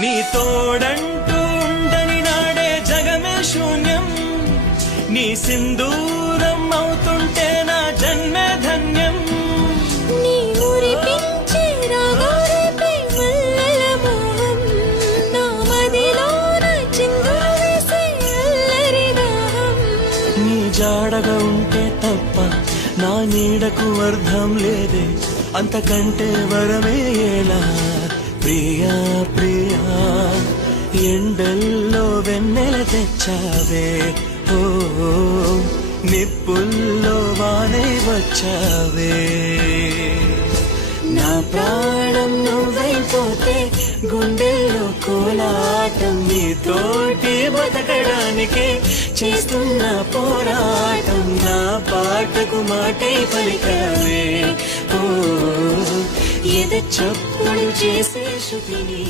నీ తోడంటూ ఉండని నాడే జగమే శూన్యం, నీ సింధూరం అవుతుంటే నా జన్మే ధన్యం. నీ మురిపించే రాగాలపై మల్లెల మోహం, నా మదిలోన చిందులు వేసే అల్లరి దాహం. నీ జాడగా ఉంటే తప్ప నా నీడకు అర్థం లేదే, అంతకంటే వరమే ఎలా ప్రియా ప్రియా. ఎండల్లో వెన్నెల తెచ్చావే, ఓ నిప్పుల్లో వానే వచ్చావే. నా ప్రాణం నువ్వైపోతే గుండెల్లో కోలాటం, నీతోటి బతకడానికే చేస్తున్న పోరాటం. నా పాటకు మాటే పలికావే, ఓ ఎద చప్పుడు చేసే శృతిని.